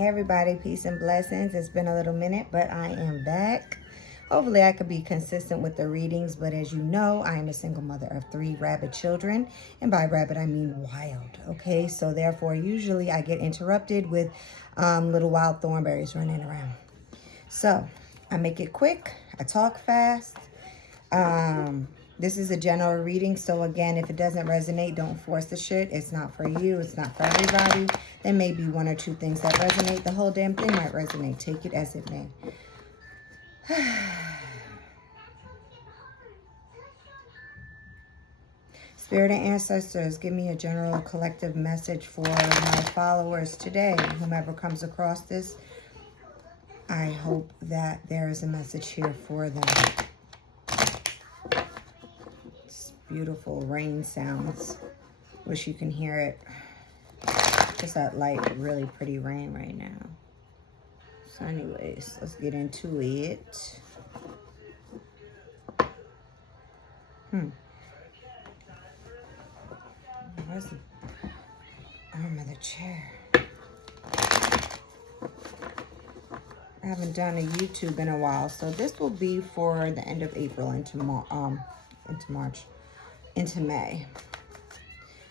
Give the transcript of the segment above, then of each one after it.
Hey everybody, peace and blessings. It's been a little minute, but I am back. Hopefully I could be consistent with the readings, but as you know, I am a single mother of 3 rabbit children, and by rabbit I mean wild, okay? So therefore, usually I get interrupted with little wild thornberries running around. So I make it quick, I talk fast. This is a general reading, so again, if it doesn't resonate, don't force the shit. It's not for you. It's not for everybody. There may be 1 or 2 things that resonate. The whole damn thing might resonate. Take it as it may. Spirit and ancestors, give me a general collective message for my followers today. Whomever comes across this, I hope that there is a message here for them. Beautiful rain sounds. Wish you can hear it. Just that light, really pretty rain right now. So anyways, let's get into it. Where's the arm of the chair? I haven't done a YouTube in a while, so this will be for the end of April into March. Into May.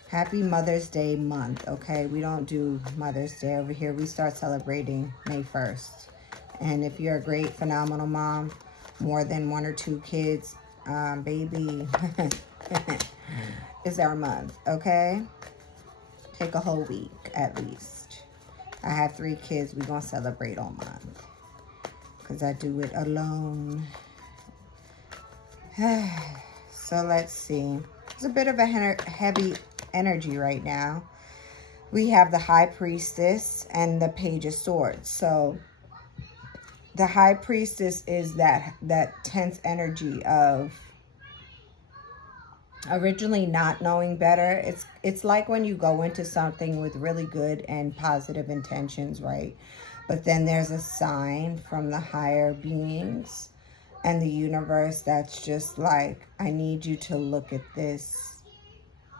Happy Mother's Day month, okay? We don't do Mother's Day over here. We start celebrating May 1st. And if you're a great, phenomenal mom, more than 1 or 2 kids, baby, is our month, okay? Take a whole week at least. I have 3 kids. We're going to celebrate all month because I do it alone. So let's see. It's a bit of a heavy energy right now. We have the High Priestess and the Page of Swords. So the High Priestess is that tense energy of originally not knowing better. It's like when you go into something with really good and positive intentions, right? But then there's a sign from the higher beings and the universe that's just like, I need you to look at this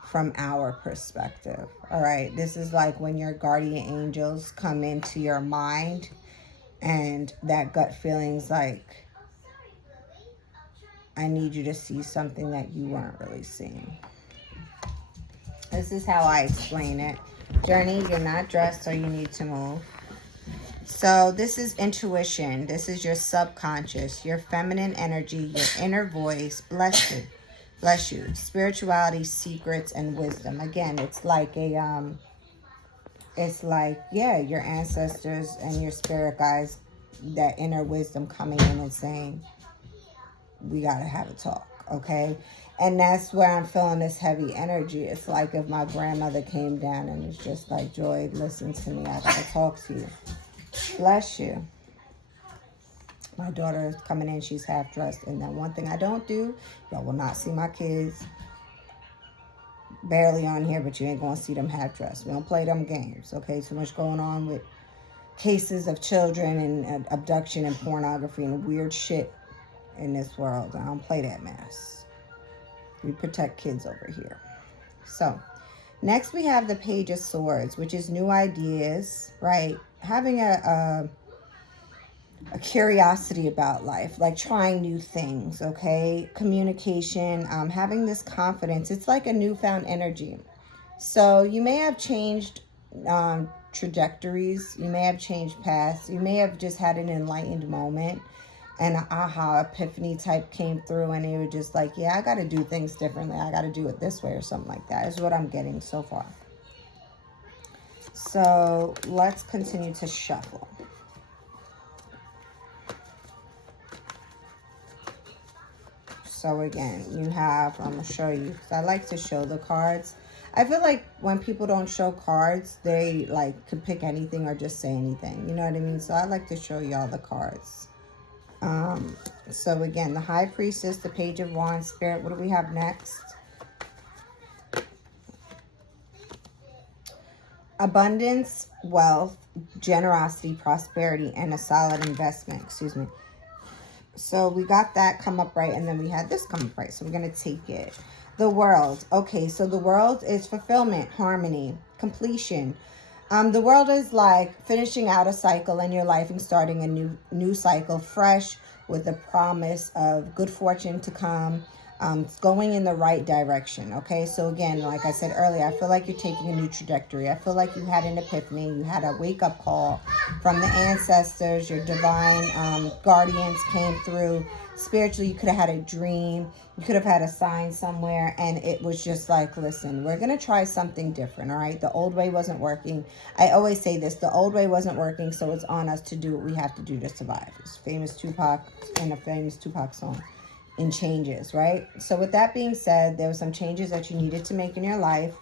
from our perspective. All right, this is like when your guardian angels come into your mind and that gut feeling's like, I need you to see something that you weren't really seeing. This is how I explain it. Journey, you're not dressed, so you need to move. So this is intuition. This is your subconscious, your feminine energy, your inner voice. Bless you. Bless you. Spirituality, secrets, and wisdom. Again, it's like yeah, your ancestors and your spirit guides, that inner wisdom coming in and saying, we got to have a talk, okay? And that's where I'm feeling this heavy energy. It's like if my grandmother came down and it's just like, Joy, listen to me. I got to talk to you. Bless you. My daughter is coming in. She's half dressed. And then one thing I don't do, y'all will not see my kids barely on here, but you ain't going to see them half dressed. We don't play them games, okay? Too much going on with cases of children and abduction and pornography and weird shit in this world. I don't play that mess. We protect kids over here. So next we have the Page of Swords, which is new ideas, right? Having a curiosity about life, like trying new things, okay? Communication, having this confidence. It's like a newfound energy. So you may have changed trajectories. You may have changed paths. You may have just had an enlightened moment. And an aha epiphany type came through and you were just like, yeah, I got to do things differently. I got to do it this way or something like that is what I'm getting so far. So let's continue to shuffle. So again, you have, I'm going to show you, because I like to show the cards. I feel like when people don't show cards, they like could pick anything or just say anything. You know what I mean? So I like to show y'all the cards. So again, the High Priestess, the Page of Wands, Spirit, what do we have next? Abundance, wealth, generosity, prosperity, and a solid investment. Excuse me. So we got that come up right, and then we had this come up right. So we're going to take it. The World. Okay, so the World is fulfillment, harmony, completion, The world is like finishing out a cycle in your life and starting a new cycle fresh with the promise of good fortune to come. It's going in the right direction. Okay, so again, like I said earlier, I feel like you're taking a new trajectory. I feel like you had an epiphany. You had a wake-up call from the ancestors. Your divine guardians came through. Spiritually, you could have had a dream. You could have had a sign somewhere, and it was just like, listen, we're going to try something different, all right? The old way wasn't working. I always say this, the old way wasn't working, so it's on us to do what we have to do to survive. It's famous Tupac and a famous Tupac song, in changes, right? So with that being said, there were some changes that you needed to make in your life,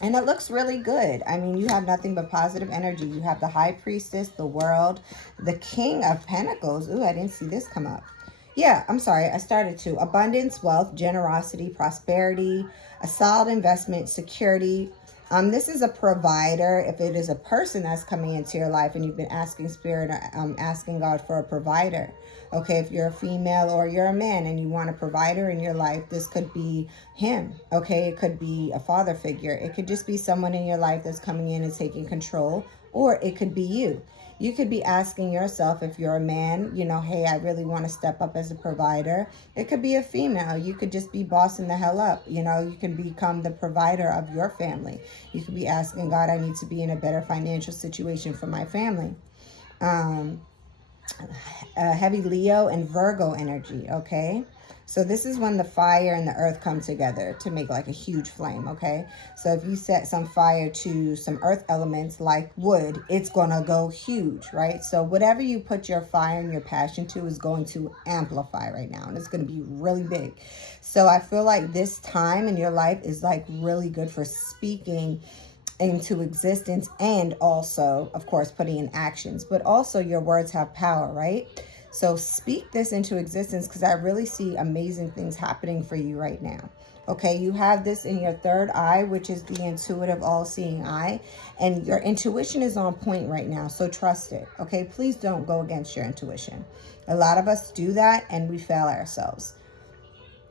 and it looks really good. I mean, you have nothing but positive energy. You have the High Priestess, the World, the King of Pentacles. Ooh, I didn't see this come up. Yeah, I'm sorry, I started to. Abundance, wealth, generosity, prosperity, a solid investment, security. This is a provider. If it is a person that's coming into your life and you've been asking Spirit, asking God for a provider. Okay, if you're a female or you're a man and you want a provider in your life, this could be him. Okay, it could be a father figure. It could just be someone in your life that's coming in and taking control, or it could be you. You could be asking yourself, if you're a man, you know, hey, I really want to step up as a provider. It could be a female. You could just be bossing the hell up. You know, you can become the provider of your family. You could be asking God, I need to be in a better financial situation for my family. Heavy Leo and Virgo energy, okay? So this is when the fire and the earth come together to make like a huge flame, okay? So if you set some fire to some earth elements like wood, it's going to go huge, right? So whatever you put your fire and your passion to is going to amplify right now, and it's going to be really big. So I feel like this time in your life is like really good for speaking into existence, and also, of course, putting in actions. But also your words have power, right? So speak this into existence, because I really see amazing things happening for you right now. Okay, you have this in your third eye, which is the intuitive, all-seeing eye. And your intuition is on point right now, so trust it. Okay, please don't go against your intuition. A lot of us do that, and we fail ourselves.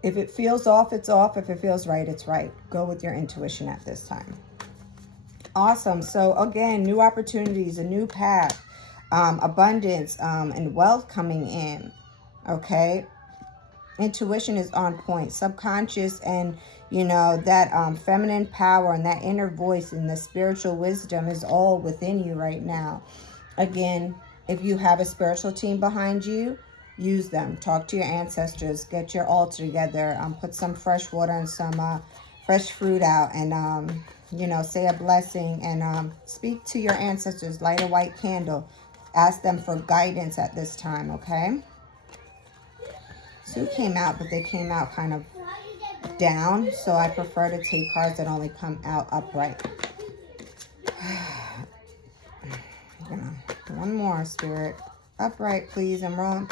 If it feels off, it's off. If it feels right, it's right. Go with your intuition at this time. Awesome. So again, new opportunities, a new path, abundance, and wealth coming in. Okay. Intuition is on point. Subconscious and, you know, that feminine power and that inner voice and the spiritual wisdom is all within you right now. Again, if you have a spiritual team behind you, use them. Talk to your ancestors. Get your altar together. Put some fresh water and some fresh fruit out, and you know, say a blessing, and speak to your ancestors. Light a white candle. Ask them for guidance at this time, okay? Two came out, but they came out kind of down, so I prefer to take cards that only come out upright. One more, Spirit. Upright, please, and wrong.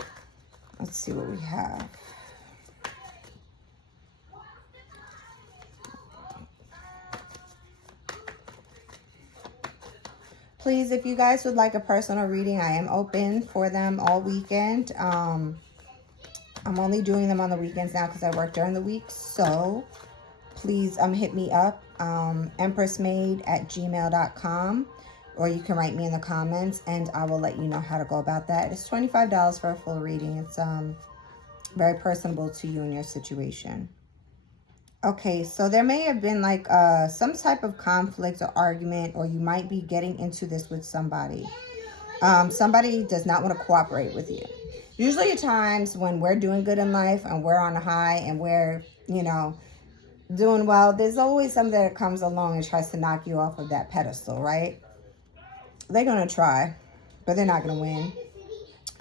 Let's see what we have. Please, if you guys would like a personal reading, I am open for them all weekend. I'm only doing them on the weekends now because I work during the week. So please hit me up, empressmaid@gmail.com, or you can write me in the comments and I will let you know how to go about that. It's $25 for a full reading. It's very personable to you and your situation. Okay, so there may have been like some type of conflict or argument, or you might be getting into this with somebody. Somebody does not want to cooperate with you. Usually at times when we're doing good in life and we're on a high and we're, you know, doing well, there's always something that comes along and tries to knock you off of that pedestal, right? They're going to try, but they're not going to win.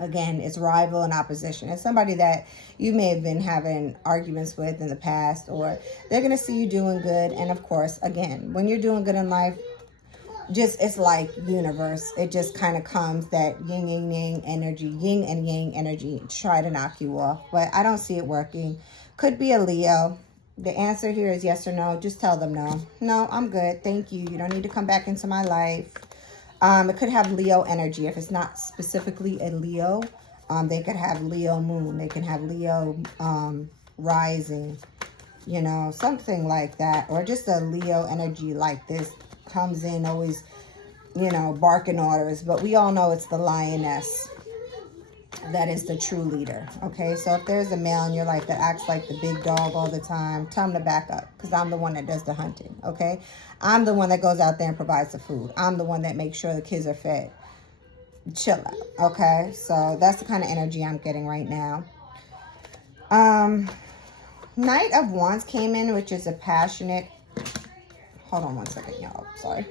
Again, it's rival and opposition. It's somebody that you may have been having arguments with in the past, or they're going to see you doing good. And of course, again, when you're doing good in life, just, it's like universe. It just kind of comes, that yin and yang energy, yin and yang energy, try to knock you off. But I don't see it working. Could be a Leo. The answer here is yes or no. Just tell them no. No, I'm good. Thank you. You don't need to come back into my life. It could have Leo energy. If it's not specifically a Leo, they could have Leo moon. They can have Leo rising, you know, something like that. Or just a Leo energy like this comes in, always you know, barking orders. But we all know it's the lioness that is the true leader. Okay, so if there's a male in your life that acts like the big dog all the time, tell him to back up, because I'm the one that does the hunting. Okay, I'm the one that goes out there and provides the food. I'm the one that makes sure the kids are fed. Chill out. Okay, so that's the kind of energy I'm getting right now. Knight of Wands came in, which is a passionate, hold on one second, y'all, sorry.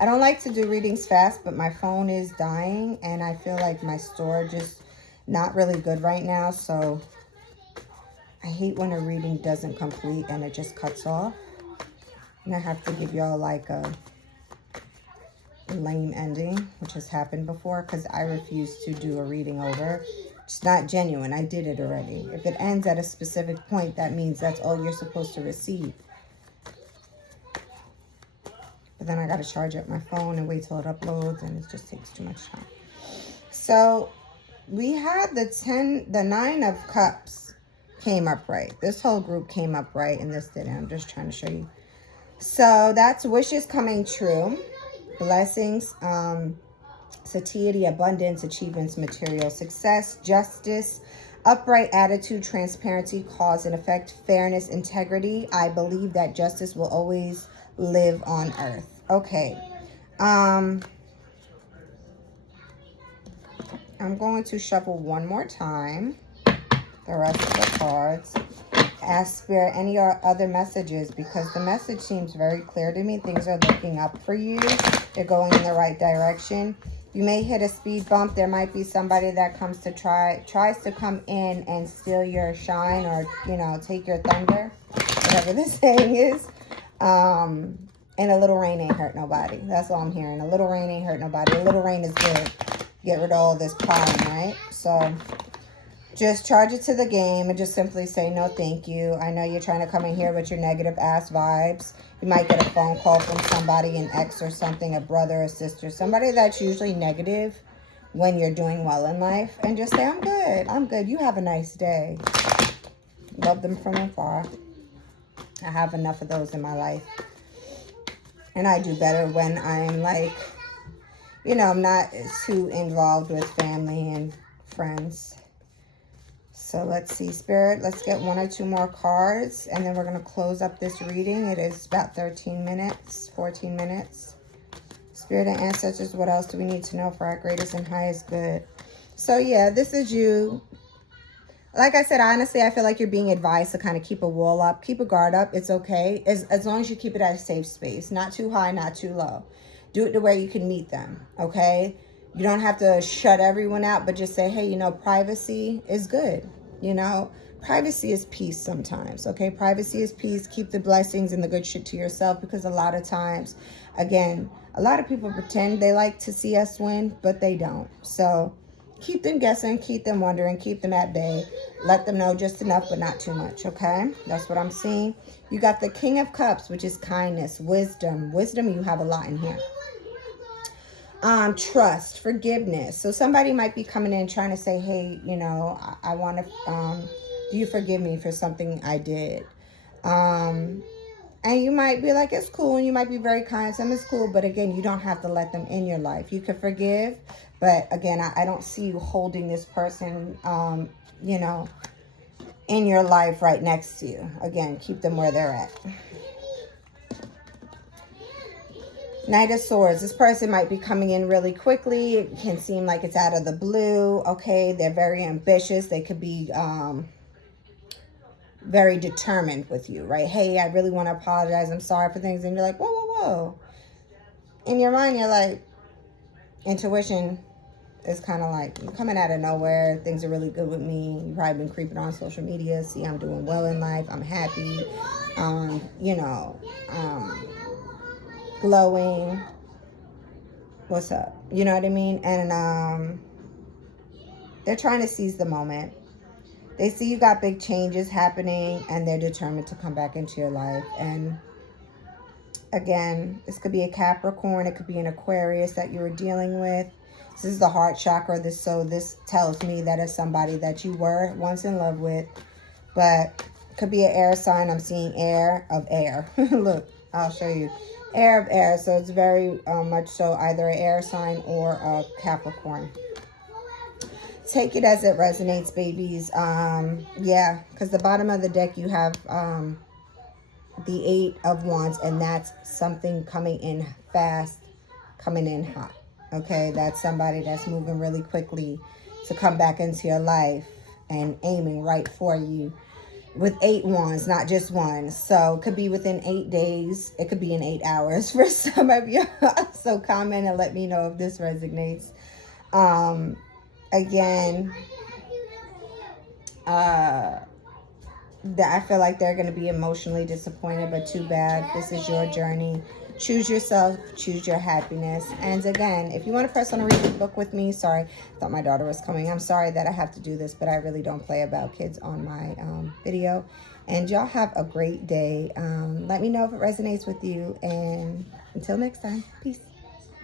I don't like to do readings fast, but my phone is dying, and I feel like my storage is not really good right now, so I hate when a reading doesn't complete and it just cuts off. And I have to give y'all like a lame ending, which has happened before, because I refuse to do a reading over. It's not genuine. I did it already. If it ends at a specific point, that means that's all you're supposed to receive. But then I got to charge up my phone and wait till it uploads, and it just takes too much time. So we had the 9 of Cups came up right. This whole group came up right, and this didn't. I'm just trying to show you. So that's wishes coming true. Blessings, satiety, abundance, achievements, material success, justice, upright attitude, transparency, cause and effect, fairness, integrity. I believe that justice will always live on earth. Okay. I'm going to shuffle one more time the rest of the cards. Ask Spirit any other messages, because the message seems very clear to me. Things are looking up for you. They're going in the right direction. You may hit a speed bump. There might be somebody that comes to tries to come in and steal your shine, or, you know, take your thunder, whatever the saying is. And a little rain ain't hurt nobody. That's all I'm hearing. A little rain ain't hurt nobody. A little rain is good. Get rid of all this pollen, right? So just charge it to the game and just simply say, no, thank you. I know you're trying to come in here with your negative ass vibes. You might get a phone call from somebody, an ex or something, a brother or sister, somebody that's usually negative when you're doing well in life. And just say, I'm good. I'm good. You have a nice day. Love them from afar. I have enough of those in my life. And I do better when I'm like, you know, I'm not too involved with family and friends. So let's see, Spirit, let's get 1 or 2 more cards, and then we're going to close up this reading. It is about 13 minutes, 14 minutes. Spirit and ancestors, what else do we need to know for our greatest and highest good? So yeah, this is you. Like I said, honestly, I feel like you're being advised to kind of keep a wall up, keep a guard up. It's okay, as long as you keep it at a safe space. Not too high, not too low. Do it to where you can meet them, okay? You don't have to shut everyone out, but just say, hey, you know, privacy is good. You know, privacy is peace sometimes, okay? Privacy is peace. Keep the blessings and the good shit to yourself, because a lot of times, again, a lot of people pretend they like to see us win, but they don't. So keep them guessing, keep them wondering, keep them at bay. Let them know just enough, but not too much, okay? That's what I'm seeing. You got the King of Cups, which is kindness, wisdom. Wisdom, you have a lot in here. Trust, forgiveness. So somebody might be coming in trying to say, hey, you know, I want to, do you forgive me for something I did? And you might be like, it's cool. And you might be very kind. Some is cool. But again, you don't have to let them in your life. You can forgive. But again, I don't see you holding this person, you know, in your life right next to you. Again, keep them where they're at. Knight of Swords. This person might be coming in really quickly. It can seem like it's out of the blue. Okay, they're very ambitious. They could be very determined with you, right? Hey, I really want to apologize. I'm sorry for things. And you're like, whoa, whoa, whoa. In your mind, you're like, intuition is kind of like, you're coming out of nowhere. Things are really good with me. You've probably been creeping on social media. See, I'm doing well in life. I'm happy. You know, glowing. What's up? You know what I mean? And they're trying to seize the moment. They see you got big changes happening, and they're determined to come back into your life. And again, this could be a Capricorn. It could be an Aquarius that you were dealing with. This is the heart chakra. So this tells me that it's somebody that you were once in love with. But it could be an air sign. I'm seeing air of air. Look, I'll show you. Air of air, so it's very much so either an air sign or a Capricorn. Take it as it resonates, babies. Yeah, because the bottom of the deck you have the Eight of Wands, and that's something coming in fast, coming in hot. Okay, that's somebody that's moving really quickly to come back into your life and aiming right for you. With 8 wands, not just one. So it could be within 8 days. It could be in 8 hours for some of you. So comment and let me know if this resonates. Again, I feel like they're going to be emotionally disappointed, but too bad. This is your journey. Choose yourself. Choose your happiness. And again, if you want to press on a reading, book with me. Sorry, I thought my daughter was coming. I'm sorry that I have to do this, but I really don't play about kids on my video. And y'all have a great day. Let me know if it resonates with you. And until next time, peace.